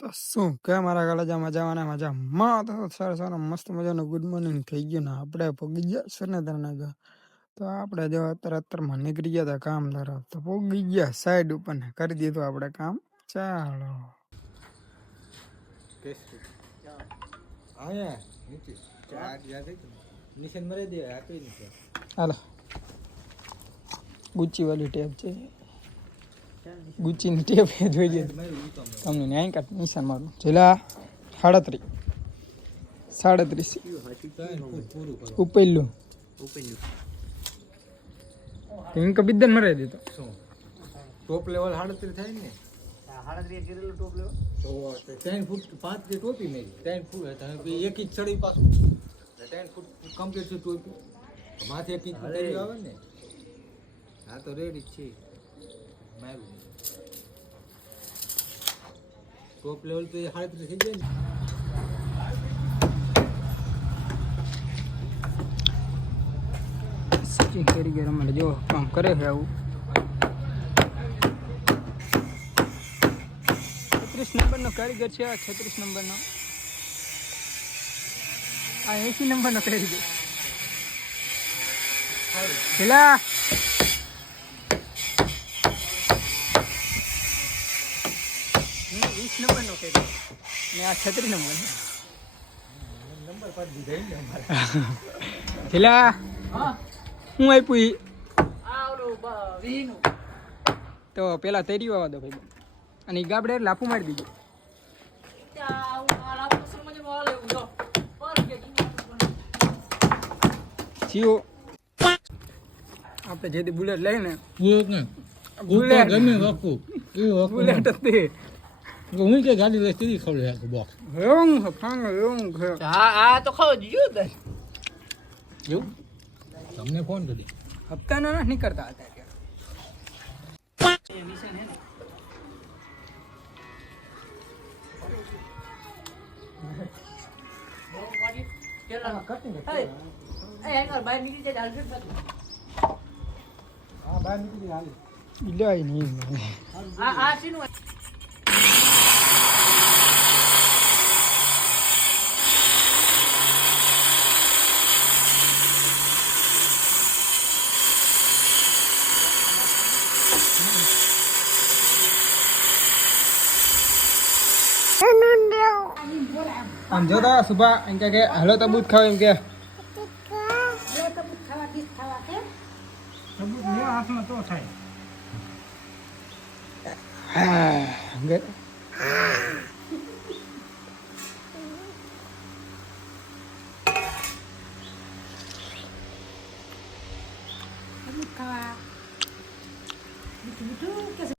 તો શું કે મારા કલેજામાં જવાના મજામાં તો સરસ મસ્ત મજાનો ગુડ મોર્નિંગ થઈ ગયું ને આપણે પગી ગયા સુરેન્દ્રનગર. તો આપણે જો અત્યારમાં નીકળી ગયા હતા કામ તરફ તો પગી ગયા સાઈડ ઉપર ને કરી દીધું આપણે કામ. ચાલો હાલો ગુચ્ચી વાળી ટેપ છે, ગુચ્ચીની ટેપ જોઈએ તમને ન્યાય કાઢ નિશાન મારું છેલ્લા 37 ઉપેલું ઇન્ક બિદ્દન મરાઈ દીધો. ટોપ લેવલ 37 થાય ને 37 કરેલું ટોપ લેવલ તો 10 ફૂટ 5 જે ટોપી મેરી 10 ફૂટ તમે એક ઇંચ ચડી પાછું 10 ફૂટ કમ્પ્લીટ છે ટોપી માથે એક ઇંચ ઉતરી આવે ને. હા તો રેડી છે મારું ટોપ લેવલ તો 37 થઈ જાય ને કારીગર અમારે જો કામ કરે છે આવું 36 નંબરનો કારીગર છે. આ 36 નંબરનો, આ 80 નંબરનો કારીગર પેલા 20 નંબરનો કારીગર ને આ 36 નંબરનો નંબર પર દીધા ને અમારે પેલા હું આપ્યું તો પેલા તૈરી વાવા દો ભાઈ અને ગાબડે લાફું મારી દીધું. જીઓ આપણે જેથી બુલેટ લઈને બુલેટ ગમે વાકું બુલેટ હતી હું કે ગાડી લઈ સીધી ખવડે બોક્સ એવું ફાંગ એવું આ તો ખાવ જોયું તને એવું તમને ફોન કરી હપ્તાના ના નીકળતા હતા બહાર નીકળી જાય હા બહાર નીકળી હાલી ઇલાય નહીં આ શીનું આમ જોતા સુભા એમ કે હાલો તો બૂથ ખાવ એમ કે હાથમાં તો થાય ખાવા